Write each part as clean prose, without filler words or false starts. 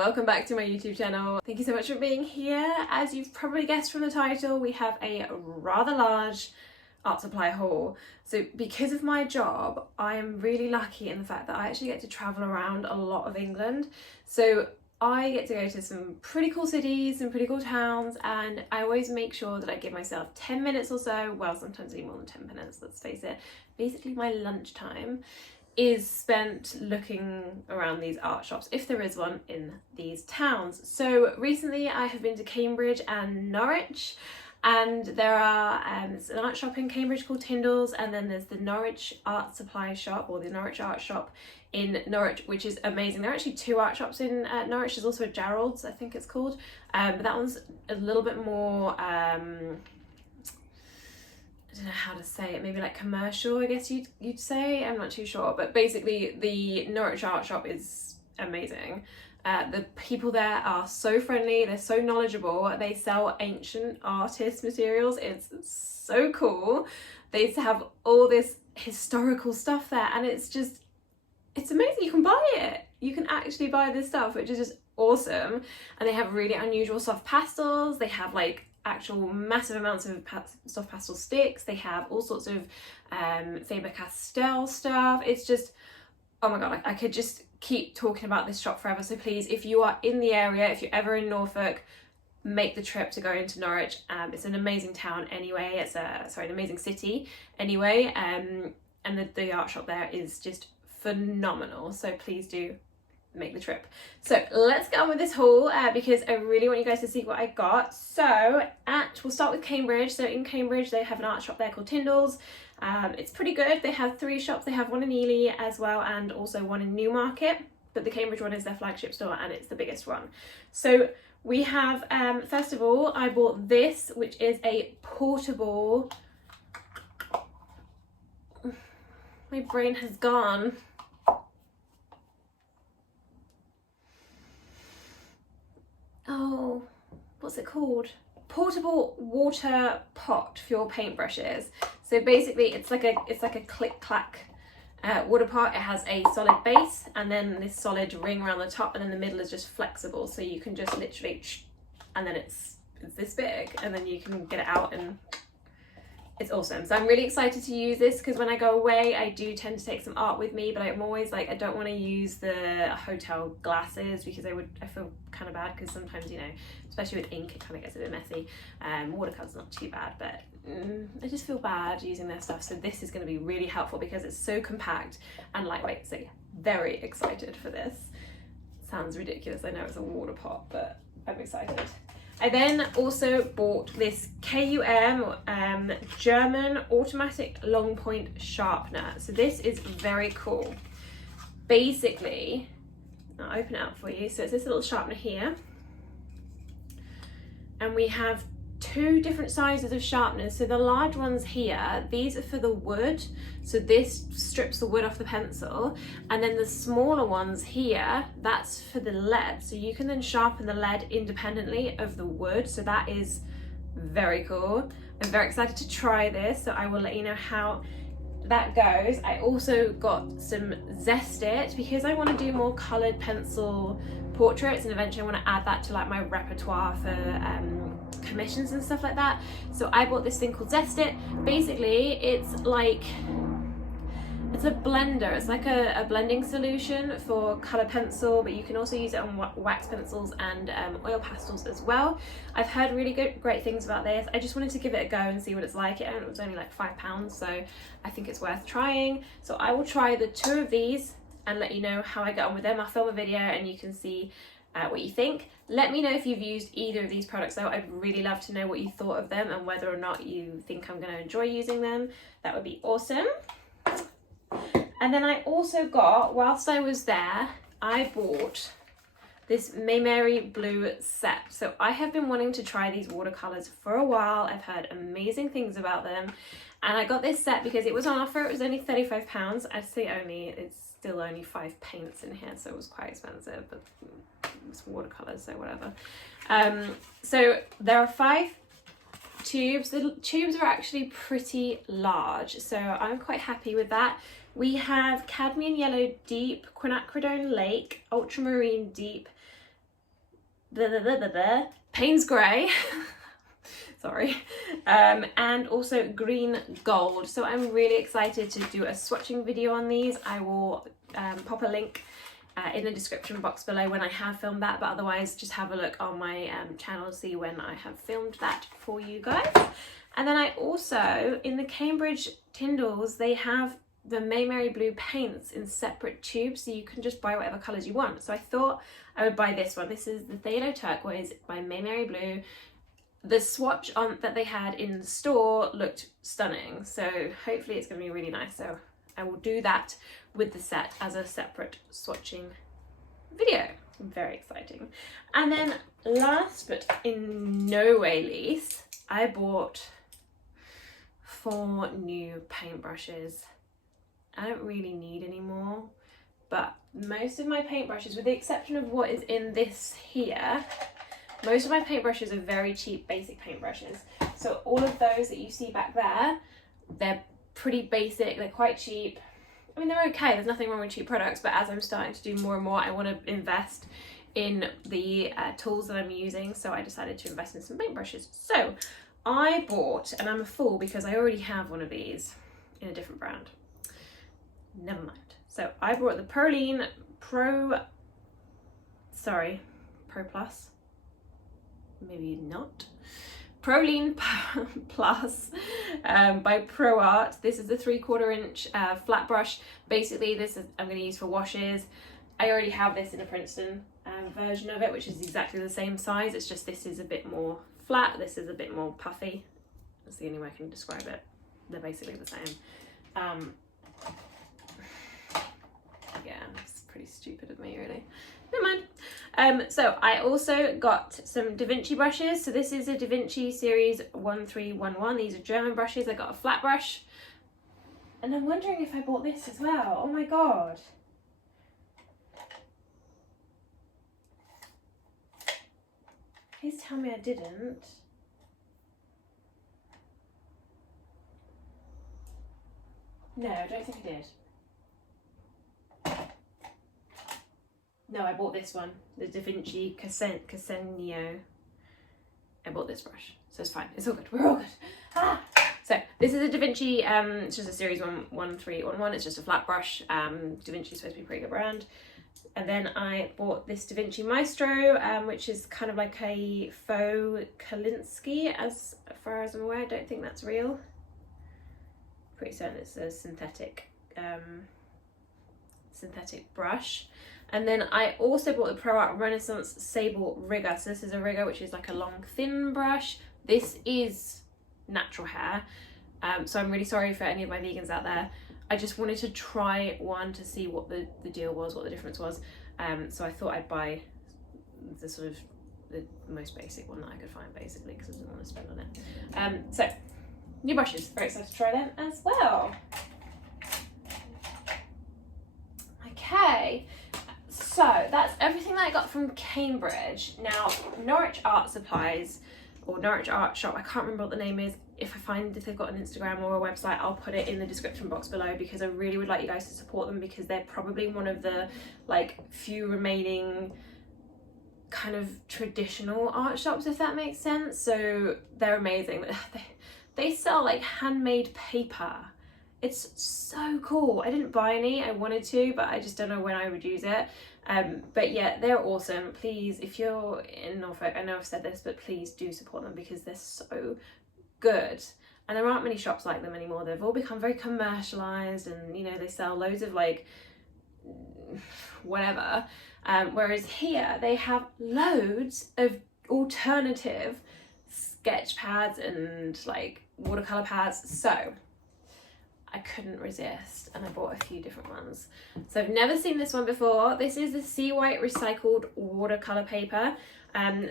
welcome back to my YouTube channel. Thank you so much for being here. As you've probably guessed from the title, we have a rather large art supply haul. So because of my job, I am really lucky in the fact that I actually get to travel around a lot of England. So I get to go to some pretty cool cities, some pretty cool towns, and I always make sure that I give myself 10 minutes or so, well, sometimes even more than 10 minutes, let's face it. Basically my lunchtime is spent looking around these art shops, if there is one in these towns. So recently I have been to Cambridge and Norwich, and there are there's an art shop in Cambridge called Tyndall's, and then there's the Norwich Art Supply Shop, or the Norwich Art Shop in Norwich, which is amazing. There are actually two art shops in Norwich. There's also a Gerald's, I think it's called, but that one's a little bit more I don't know how to say it, maybe like commercial, I guess you'd say. I'm not too sure, but basically the Norwich Art Shop is amazing. The people there are so friendly, they're so knowledgeable, they sell ancient artist materials, it's so cool. They have all this historical stuff there, and it's amazing. You can buy it, you can actually buy this stuff, which is just awesome. And they have really unusual soft pastels, they have like actual massive amounts of soft pastel sticks, they have all sorts of Faber-Castell stuff. It's just, oh my god, I could just keep talking about this shop forever. So please, if you are in the area, if you're ever in Norfolk, make the trip to go into Norwich. It's an amazing town anyway, it's an amazing city anyway, and the art shop there is just phenomenal, so please do make the trip. So let's get on with this haul because I really want you guys to see what I got. So we'll start with Cambridge. So in Cambridge they have an art shop there called Tyndall's. It's pretty good. They have three shops. They have one in Ely as well, and also one in Newmarket, but the Cambridge one is their flagship store and it's the biggest one. So we have first of all, I bought this, which is a portable, my brain has gone. Oh, what's it called? Portable water pot for your paintbrushes. So basically it's like a click clack water pot. It has a solid base and then this solid ring around the top, and then the middle is just flexible, so you can just literally, and then it's this big, and then you can get it out, and it's awesome. So I'm really excited to use this because when I go away I do tend to take some art with me, but I'm always like, I don't want to use the hotel glasses because I feel kind of bad, because sometimes, you know, especially with ink, it kind of gets a bit messy. Watercolor's not too bad, but I just feel bad using their stuff. So this is going to be really helpful because it's so compact and lightweight. So very excited for this. Sounds ridiculous, I know it's a water pot, but I'm excited. I then also bought this KUM German automatic long point sharpener. So this is very cool. Basically, I'll open it up for you. So it's this little sharpener here, and we have two different sizes of sharpeners. So the large ones here, these are for the wood, so this strips the wood off the pencil, and then the smaller ones here, that's for the lead, so you can then sharpen the lead independently of the wood. So that is very cool. I'm very excited to try this, so I will let you know how that goes. I also got some Zest-It because I want to do more coloured pencil portraits, and eventually I want to add that to like my repertoire for commissions and stuff like that. So I bought this thing called Zest-It. Basically it's a blender, it's like a blending solution for colour pencil, but you can also use it on wax pencils and oil pastels as well. I've heard really great things about this. I just wanted to give it a go and see what it's like. It was only like £5, so I think it's worth trying. So I will try the two of these and let you know how I get on with them. I'll film a video and you can see what you think. Let me know if you've used either of these products though. I'd really love to know what you thought of them and whether or not you think I'm going to enjoy using them. That would be awesome. And then I also got, whilst I was there, I bought this Mayberry Blue set. So I have been wanting to try these watercolors for a while. I've heard amazing things about them, and I got this set because it was on offer. It was only £35. I'd say only, it's still only 5 paints in here, so it was quite expensive, but it's watercolors, so whatever. So there are 5 tubes. The tubes are actually pretty large, so I'm quite happy with that. We have Cadmium Yellow Deep, Quinacridone Lake, Ultramarine Deep, Payne's Grey. Sorry. And also green gold. So I'm really excited to do a swatching video on these. I will pop a link in the description box below when I have filmed that, but otherwise just have a look on my channel to see when I have filmed that for you guys. And then I also, in the Cambridge Tyndalls, they have the May Mary Blue paints in separate tubes, so you can just buy whatever colours you want. So I thought I would buy this one. This is the Phthalo Turquoise by May Mary Blue. The swatch on that they had in the store looked stunning, so hopefully it's going to be really nice. So I will do that with the set as a separate swatching video. Very exciting. And then last but in no way least, I bought 4 new paintbrushes. I don't really need any more, but most of my paintbrushes, with the exception of what is in this here, most of my paintbrushes are very cheap basic paintbrushes. So all of those that you see back there, they're pretty basic, they're quite cheap. I mean, they're okay, there's nothing wrong with cheap products, but as I'm starting to do more and more, I want to invest in the tools that I'm using, so I decided to invest in some paintbrushes. So I bought, and I'm a fool because I already have one of these in a different brand. Never mind. So I bought the Proline Pro Plus, maybe not. Proline Plus by ProArt. This is the 3/4 inch flat brush. Basically this is I'm going to use for washes. I already have this in a Princeton version of it, which is exactly the same size. It's just this is a bit more flat, this is a bit more puffy. That's the only way I can describe it. They're basically the same. Yeah, it's pretty stupid of me, really. Never mind. So I also got some Da Vinci brushes. So this is a Da Vinci series 1311. These are German brushes. I got a flat brush. And I'm wondering if I bought this as well. Oh my god. Please tell me I didn't. No, I don't think I did. No, I bought this one, the Da Vinci Cassegno. I bought this brush, so it's fine. It's all good. We're all good. Ah! So this is a Da Vinci. It's just a series 1311. It's just a flat brush. Da Vinci is supposed to be a pretty good brand. And then I bought this Da Vinci Maestro, which is kind of like a faux Kolinsky, as far as I'm aware. I don't think that's real. Pretty certain it's a synthetic brush. And then I also bought the ProArt Renaissance Sable Rigger. So this is a rigger, which is like a long, thin brush. This is natural hair. So I'm really sorry for any of my vegans out there. I just wanted to try one to see what the deal was, what the difference was. So I thought I'd buy the sort of the most basic one that I could find, basically, because I didn't want to spend on it. So new brushes, very excited to try them as well. Okay. So that's everything that I got from Cambridge. Now, Norwich Art Supplies, or Norwich Art Shop, I can't remember what the name is. If they've got an Instagram or a website, I'll put it in the description box below, because I really would like you guys to support them, because they're probably one of the few remaining kind of traditional art shops, if that makes sense. So they're amazing. They sell like handmade paper. It's so cool. I didn't buy any, I wanted to, but I just don't know when I would use it. But yeah, they're awesome. Please, if you're in Norfolk, I know I've said this, but please do support them, because they're so good. And there aren't many shops like them anymore. They've all become very commercialized, and you know, they sell loads of like whatever. Whereas here they have loads of alternative sketch pads and like watercolor pads. So I couldn't resist, and I bought a few different ones. So I've never seen this one before. This is the Sea White recycled watercolor paper.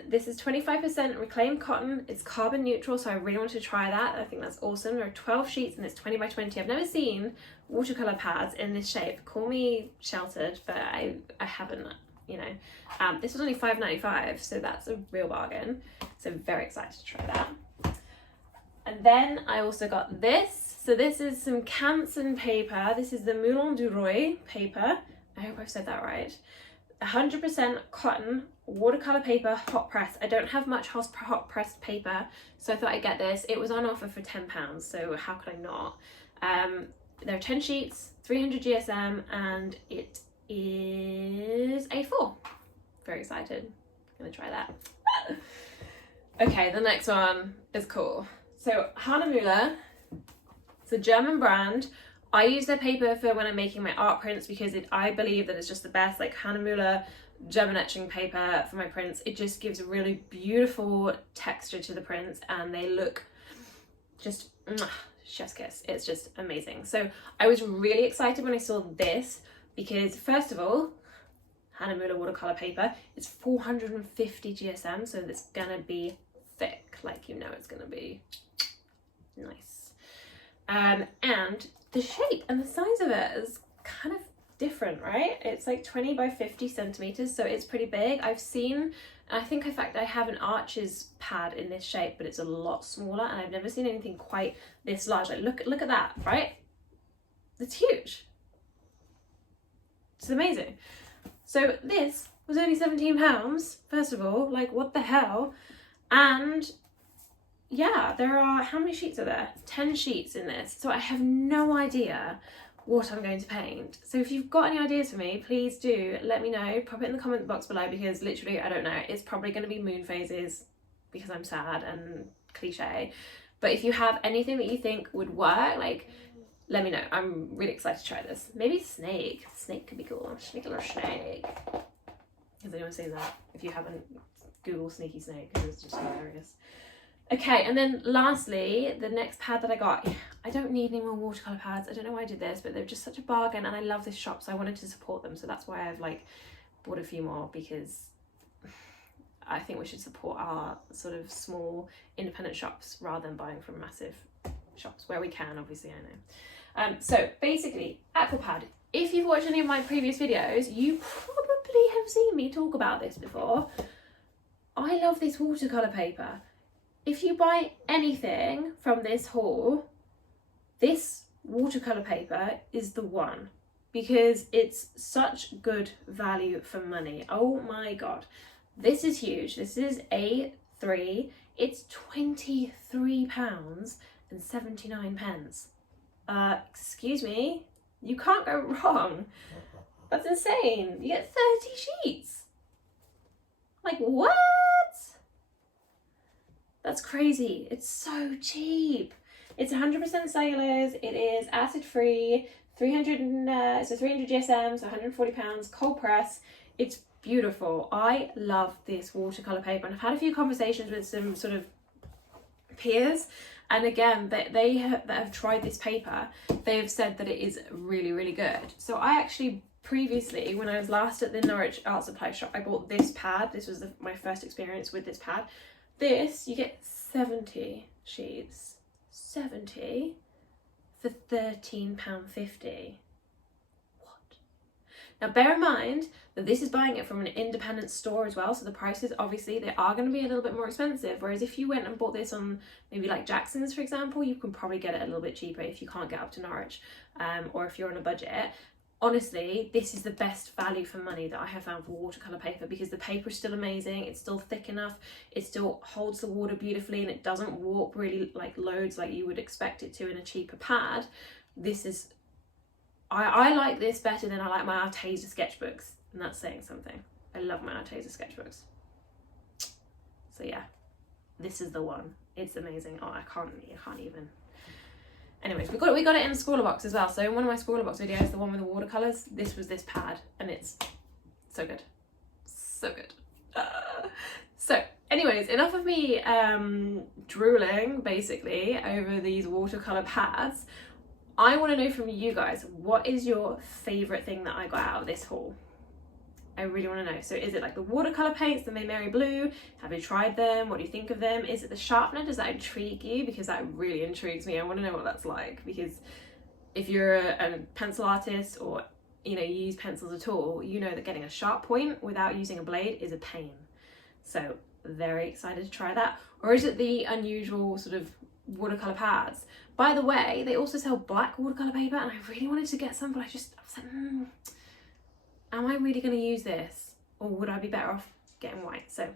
This is 25% reclaimed cotton. It's carbon neutral, so I really want to try that. I think that's awesome. There are 12 sheets and it's 20 by 20. I've never seen watercolor pads in this shape. Call me sheltered, but I haven't, you know. This was only $5.95, so that's a real bargain. So very excited to try that. And then I also got this. So this is some Canson paper. This is the Moulin du Roi paper. I hope I've said that right. 100% cotton watercolor paper, hot press. I don't have much hot pressed paper, so I thought I'd get this. It was on offer for £10, so how could I not? There are 10 sheets, 300 GSM, and it is A4. Very excited. I'm gonna try that. Okay, the next one is cool. So Hahnemuhle, it's a German brand. I use their paper for when I'm making my art prints because I believe that it's just the best. Like Hahnemuhle German etching paper for my prints, it just gives a really beautiful texture to the prints, and they look just chef's kiss. It's just amazing. So I was really excited when I saw this because, first of all, Hahnemuhle watercolor paper, it's 450 GSM, so it's gonna be thick, like you know it's gonna be nice. And the shape and the size of it is kind of different, right? It's like 20 by 50 centimeters, so it's pretty big. I've seen, and I think in fact I have an Arches pad in this shape, but it's a lot smaller, and I've never seen anything quite this large. Like look at that, right? It's huge. It's amazing. So this was only £17, first of all, like what the hell? And yeah, there are, how many sheets are there? 10 sheets in this. So I have no idea what I'm going to paint. So if you've got any ideas for me, please do let me know. Pop it in the comment box below, because literally, I don't know. It's probably going to be moon phases because I'm sad and cliche. But if you have anything that you think would work, like, let me know. I'm really excited to try this. Maybe snake. Snake could be cool. Sneaky little snake. Has anyone seen that? If you haven't, Google sneaky snake, because it's just hilarious. Okay, and then lastly, the next pad that I got, I don't need any more watercolor pads. I don't know why I did this, but they're just such a bargain, and I love this shop, so I wanted to support them. So that's why I've like bought a few more, because I think we should support our sort of small independent shops rather than buying from massive shops where we can, obviously, I know. So basically, Aquapad, if you've watched any of my previous videos, you probably have seen me talk about this before. I love this watercolor paper. If you buy anything from this haul, this watercolor paper is the one, because it's such good value for money. Oh my god, this is huge. This is A3. It's £23.79. Excuse me, you can't go wrong. That's insane. You get 30 sheets. Like, what? That's crazy. It's so cheap. It's 100% cellulose. It is acid free. 300 GSM, so £140. Cold press. It's beautiful. I love this watercolor paper, and I've had a few conversations with some sort of peers, and again, that have tried this paper, they have said that it is really, really good. So I actually previously, when I was last at the Norwich Art Supply shop, I bought this pad. This was my first experience with this pad. This, you get 70 sheets, 70 for £13.50. What? Now bear in mind that this is buying it from an independent store as well, so the prices, obviously, they are going to be a little bit more expensive, whereas if you went and bought this on maybe like Jackson's, for example, you can probably get it a little bit cheaper if you can't get up to Norwich, or if you're on a budget. Honestly, this is the best value for money that I have found for watercolor paper, because the paper is still amazing, it's still thick enough, it still holds the water beautifully, and it doesn't warp really like loads like you would expect it to in a cheaper pad. This is, I like this better than I like my Arteza sketchbooks, and that's saying something. I love my Arteza sketchbooks. So yeah, this is the one. It's amazing. Oh, I can't even. Anyways, we got it in a Scrawler box as well. So in one of my Scrawler box videos, the one with the watercolors, this was this pad, and it's so good, so good. So anyways, enough of me drooling basically over these watercolor pads. I want to know from you guys, what is your favorite thing that I got out of this haul? I really want to know. So is it like the watercolor paints, the Mary Blue? Have you tried them? What do you think of them? Is it the sharpener? Does that intrigue you? Because that really intrigues me. I want to know what that's like, because if you're a pencil artist, or you use pencils at all, you know that getting a sharp point without using a blade is a pain. So very excited to try that. Or is it the unusual sort of watercolor pads? By the way, they also sell black watercolor paper, and I really wanted to get some, but I was like, am I really going to use this? or would I be better off getting white? So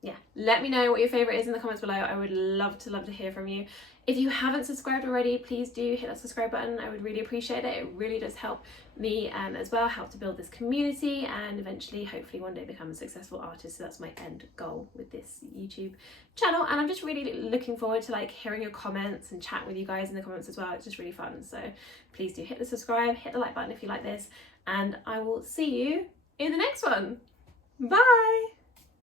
yeah, let me know what your favourite is in the comments below. I would love to hear from you. If you haven't subscribed already, please do hit that subscribe button. I would really appreciate it. It really does help me as well, help to build this community, and eventually, hopefully one day become a successful artist. So that's my end goal with this YouTube channel. And I'm just really looking forward to like hearing your comments and chatting with you guys in the comments as well. It's just really fun. So please do hit the subscribe, hit the like button if you like this, and I will see you in the next one. Bye!